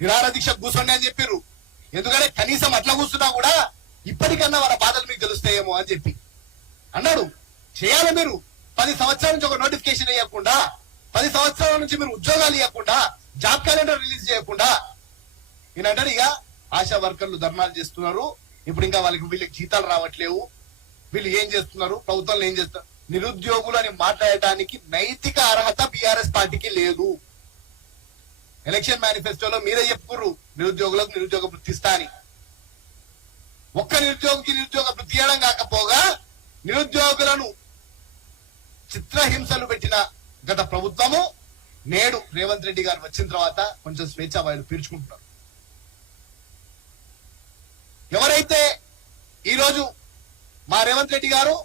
నిరాహార దీక్ష కూర్చోండి అని చెప్పారు. ఎందుకంటే కనీసం అట్లా కూర్చున్నా కూడా ఇప్పటికన్నా వాళ్ళ బాధలు మీకు తెలుస్తాయేమో అని చెప్పి అన్నాడు. చేయాలి మీరు. 10 సంవత్సరాల నుంచి ఒక నోటిఫికేషన్ ఇవ్వకుండా, 10 సంవత్సరాల నుంచి మీరు ఉద్యోగాలు ఇవ్వకుండా, జాబ్ క్యాలెండర్ రిలీజ్ చేయకుండా ఈయన అంటాడు ఇక ఆశా వర్కర్లు ధర్నాలు చేస్తున్నారు, ఇప్పుడు ఇంకా వీళ్ళకి జీతాలు రావట్లేవు, వీళ్ళు ఏం చేస్తున్నారు, ప్రభుత్వంలో ఏం చేస్తారు. నిరుద్యోగులు అని మాట్లాడటానికి నైతిక అర్హత బీఆర్ఎస్ పార్టీకి లేదు. ఎలక్షన్ మేనిఫెస్టోలో మీరే చెప్పుకుర్రు నిరుద్యోగులకు నిరుద్యోగ వృత్తి ఇస్తా అని. ఒక్క నిరుద్యోగికి నిరుద్యోగ వృత్తి ఇవ్వడం కాకపోగా నిరుద్యోగులను చిత్రహింసలు పెట్టిన గత ప్రభుత్వము నేడు రేవంత్ రెడ్డి గారు వచ్చిన తర్వాత కొంచెం స్వేచ్ఛా వాయులు పీల్చుకుంటున్నారు. ఎవరైతే ఈరోజు మా రేవంత్ రెడ్డి గారు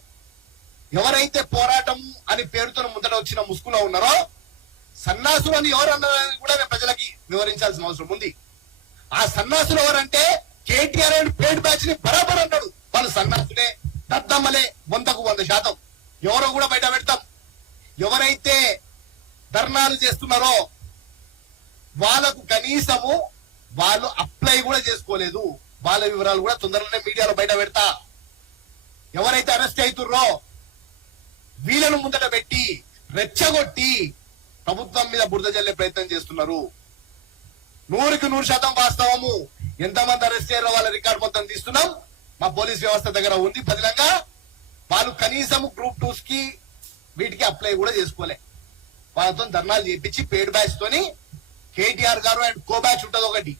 ఎవరైతే పోరాటం అని పేరుతో ముందట వచ్చిన ముసుగులో ఉన్నారో సన్నాసులు అని ఎవరన్నారని కూడా నేను ప్రజలకి వివరించాల్సిన అవసరం ఉంది. ఆ సన్నాసులు ఎవరంటే కేటీఆర్ అండ్ పేడ్ బ్యాచ్ ని బరాబర్ అన్నాడు. వాళ్ళు సన్నాసులే, దద్దమ్మలే, 100% ఎవరో కూడా బయట పెడతాం. ఎవరైతే ధర్నాలు చేస్తున్నారో వాళ్ళకు కనీసము వాళ్ళు అప్లై కూడా చేసుకోలేదు. వాళ్ళ వివరాలు కూడా తొందరలోనే మీడియాలో బయట పెడతా. ఎవరైతే అరెస్ట్ అవుతుర్రో వీళ్ళను ముందట పెట్టి రెచ్చగొట్టి ప్రభుత్వం మీద బురద జల్లే ప్రయత్నం చేస్తున్నారు. 100% వాస్తవము. ఎంతమంది అరెస్ట్ అయ్యారో వాళ్ళ రికార్డు మొత్తం తీస్తున్నాం. మా పోలీస్ వ్యవస్థ దగ్గర ఉంది పదిలంగా. వాళ్ళు కనీసం గ్రూప్ 2s కి వీటికి అప్లై కూడా చేసుకోలే. వాళ్ళతో ధర్నాలు చేపించి పేడ్ బ్యాచ్ తోని కేటీఆర్ గారు అండ్ కో బ్యాచ్ ఉంటది ఒకటి,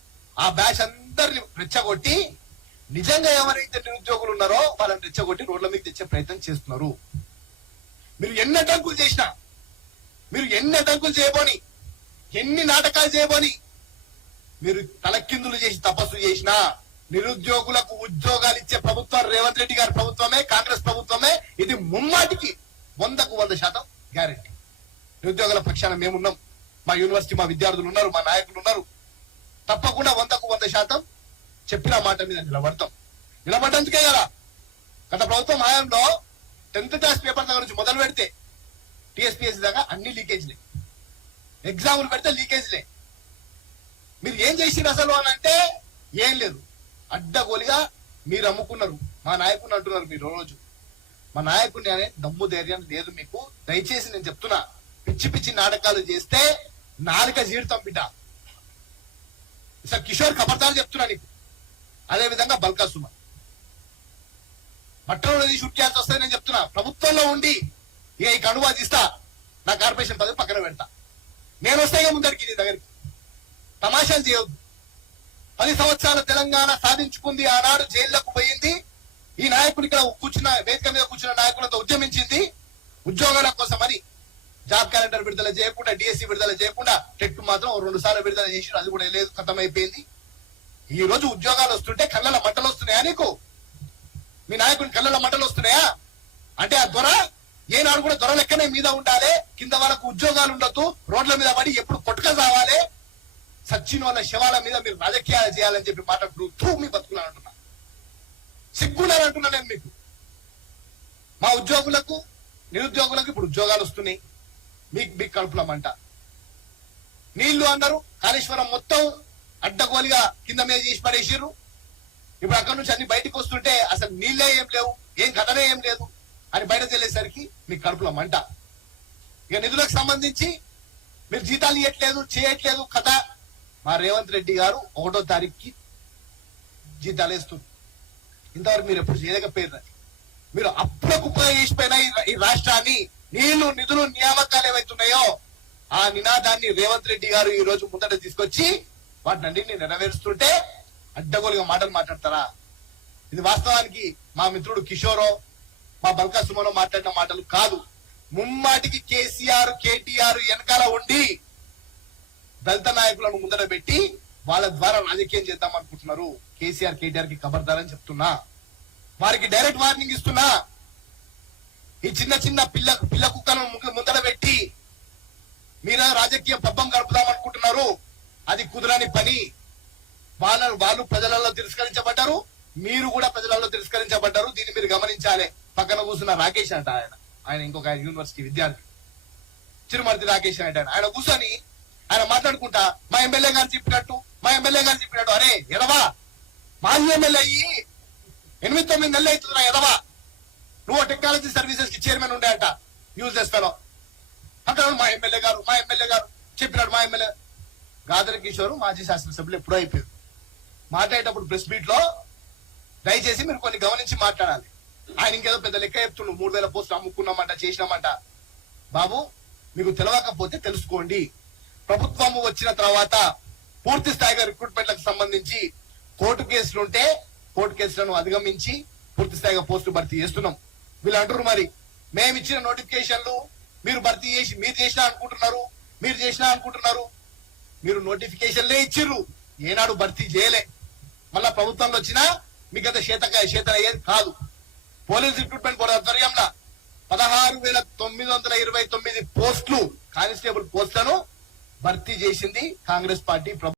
ఆ బ్యాచ్ అందరిని రెచ్చగొట్టి నిజంగా ఎవరైతే నిరుద్యోగులు ఉన్నారో వాళ్ళని రెచ్చగొట్టి రోడ్ల మీద తెచ్చే ప్రయత్నం చేస్తున్నారు. మీరు ఎన్ని అడ్డంకులు చేసినా, మీరు ఎన్ని అడ్డంకులు చేయబోని, ఎన్ని నాటకాలు చేయబోని, మీరు తలకిందులు చేసి తపస్సు చేసినా నిరుద్యోగులకు ఉద్యోగాలు ఇచ్చే ప్రభుత్వం రేవంత్ రెడ్డి గారి ప్రభుత్వమే, కాంగ్రెస్ ప్రభుత్వమే. ఇది ముమ్మాటికి 100% గ్యారెంటీ. నిరుద్యోగుల పక్షాన మేమున్నాం. మా యూనివర్సిటీ, మా విద్యార్థులు ఉన్నారు, మా నాయకులు ఉన్నారు. తప్పకుండా 100% చెప్పిన మాట మీద నిలబడతాం. నిలబడ్డందుకే కదా గత ప్రభుత్వం హయాంలో 10th క్లాస్ పేపర్ దగ్గర నుంచి మొదలు పెడితే టీఎస్పీఎస్సీ దాకా అన్ని లీకేజ్లే, ఎగ్జాములు పెడితే లీకేజ్లే. మీరు ఏం చేసిరు అసలు అని అంటే ఏం లేదు. అడ్డగోలిగా మీరు అమ్ముకున్నారు. మా నాయకుడిని అంటున్నారు మీరు రోజు. మా నాయకుడిని అనే దమ్ము ధైర్యం లేదు మీకు. దయచేసి నేను చెప్తున్నా, పిచ్చి పిచ్చి నాటకాలు చేస్తే నాలుక జీవితం బిడ్డ. సార్ కిషోర్ ఖబర్దార్ చెప్తున్నా నీకు. అదే విధంగా బల్కా సుమ బట్టలు తీసి షూట్ చేయాల్సి వస్తుంది. నేను చెప్తున్నా, ప్రభుత్వంలో ఉండి ఇక ఈ కనువా తీస్తా, నా కార్పొరేషన్ పదవి పక్కన పెడతా. నేను వస్తాయి ముందరికి నీ దగ్గరికి. తమాషాలు చేయవద్దు. 10 సంవత్సరాల తెలంగాణ సాధించుకుంది. ఆనాడు జైళ్లకు పోయింది. ఈ నాయకుడు ఇక్కడ కూర్చున్న వేదిక మీద కూర్చున్న నాయకులతో ఉద్యమించింది ఉద్యోగాల కోసమని. జాబ్ క్యాలెండర్ విడుదల చేయకుండా, డిఎస్సి విడుదల చేయకుండా టెట్ మాత్రం 2 సార్లు విడుదల చేసి అది కూడా లేదు, ఖతం అయిపోయింది. ఈ రోజు ఉద్యోగాలు వస్తుంటే కళ్ళల మంటలు వస్తున్నాయా నీకు? మీ నాయకుని కళ్ళల మంటలు వస్తున్నాయా? అంటే ఆ దొర ఏనాడు కూడా దొర లెక్కనే మీద ఉండాలి. కింద వాళ్ళకు ఉద్యోగాలు ఉండొద్దు. రోడ్ల మీద పడి ఎప్పుడు కొట్టుక సావాలి. సచ్చిన వాళ్ళ శవాల మీద మీరు రాజకీయాలు చేయాలని చెప్పి మాట్లాడుతూ మీ బతుకులు అంటున్నా. సిగ్గున్నారంటున్నా నేను మీకు. మా ఉద్యోగులకు, నిరుద్యోగులకు ఇప్పుడు ఉద్యోగాలు వస్తున్నాయి. మీకు కడుపులమంట. నీళ్లు అన్నారు, కాళేశ్వరం మొత్తం అడ్డగోలిగా కింద మీద చేసి పడేసిర్రు. ఇప్పుడు అక్కడి నుంచి అన్ని బయటకు వస్తుంటే అసలు నీళ్ళే ఏం లేవు, ఏం కథనే ఏం లేదు అని బయట తెలిసేసరికి మీకు కడుపులమంట. ఇక నిధులకు సంబంధించి మీరు జీతాలు ఇవ్వట్లేదు, చేయట్లేదు కథ. మా రేవంత్ రెడ్డి గారు 1వ తారీఖుకి జీతాలు వేస్తుంది. ఇంతవరకు మీరు ఎప్పుడు చేయలేకపోయారు. మీరు అప్పుల కుప్పగా చేసిపోయిన ఈ రాష్ట్రాన్ని నీళ్లు, నిధులు, నియామకాలు ఏవైతున్నాయో ఆ నినాదాన్ని రేవంత్ రెడ్డి గారు ఈ రోజు ముందట తీసుకొచ్చి వాటిని అన్నింటినీ నెరవేరుస్తుంటే అడ్డగోలుగా మాటలు మాట్లాడతారా? ఇది వాస్తవానికి మా మిత్రుడు కిషోరో, మా బల్కా సుమనో మాట్లాడిన మాటలు కాదు. ముమ్మాటికి కేసీఆర్, కేటీఆర్ వెనకాల ఉండి దళిత నాయకులను ముందర పెట్టి వాళ్ళ ద్వారా రాజకీయం చేద్దాం అనుకుంటున్నారు. కేసీఆర్, కేటీఆర్ కి ఖబర్దారని చెప్తున్నా. వారికి డైరెక్ట్ వార్నింగ్ ఇస్తున్నా. ఈ చిన్న చిన్న పిల్ల కుక్కలను ముందర పెట్టి మీరు రాజకీయ పబ్బం గడుపుదాం అనుకుంటున్నారు. అది కుదరని పని. వాళ్ళు ప్రజలలో తిరస్కరించబడ్డారు, మీరు కూడా ప్రజలలో తిరస్కరించబడ్డారు. దీన్ని మీరు గమనించాలి. పక్కన కూర్చున్న రాకేష్ అంట, ఆయన ఇంకొక యూనివర్సిటీ విద్యార్థి, చిరుమర్తి రాకేష్ అంటే ఆయన కూర్చొని ఆయన మాట్లాడుకుంటా మా ఎమ్మెల్యే గారు చెప్పినట్టు మా ఎమ్మెల్యే గారు చెప్పినాడు, అరే ఎదవా మాజీ ఎమ్మెల్యే అయ్యి 8-9 నెలలు అవుతుందా ఎదవా, నువ్వు టెక్నాలజీ సర్వీసెస్ కి చైర్మన్ ఉండే అంట, యూజ్ చేస్తాను అక్కడ మా ఎమ్మెల్యే గారు చెప్పినాడు. మా ఎమ్మెల్యే గాదర్ కిషోర్ మాజీ శాసనసభ్యులు ఎప్పుడో అయిపోయారు. మాట్లాడేటప్పుడు ప్రెస్ మీట్ లో దయచేసి మీరు కొన్ని గమనించి మాట్లాడాలి. ఆయన ఇంకేదో పెద్ద లెక్క చెప్తుండు, 3000 పోస్టులు అమ్ముకున్నామంట, చేసినామంట. బాబు మీకు తెలవకపోతే తెలుసుకోండి. ప్రభుత్వము వచ్చిన తర్వాత పూర్తి స్థాయిగా రిక్రూట్మెంట్లకు సంబంధించి కోర్టు కేసులుంటే కోర్టు కేసులను అధిగమించి పూర్తి స్థాయిగా పోస్టు భర్తీ చేస్తున్నాం. వీళ్ళు అంటారు మరి మేము ఇచ్చిన నోటిఫికేషన్లు మీరు భర్తీ చేసి మీరు చేసినా అనుకుంటున్నారు. మీరు నోటిఫికేషన్లే ఇచ్చిర్రు, ఏనాడు భర్తీ చేయలే. మళ్ళా ప్రభుత్వంలో వచ్చినా మీకు అంత చేత అయ్యేది కాదు. పోలీస్ రిక్రూట్మెంట్ బోర్డు ఆధ్వర్యంలో 16,929 పోస్టులు కానిస్టేబుల్ పోస్టులను భర్తీ చేసింది కాంగ్రెస్ పార్టీ ప్రభుత్వం.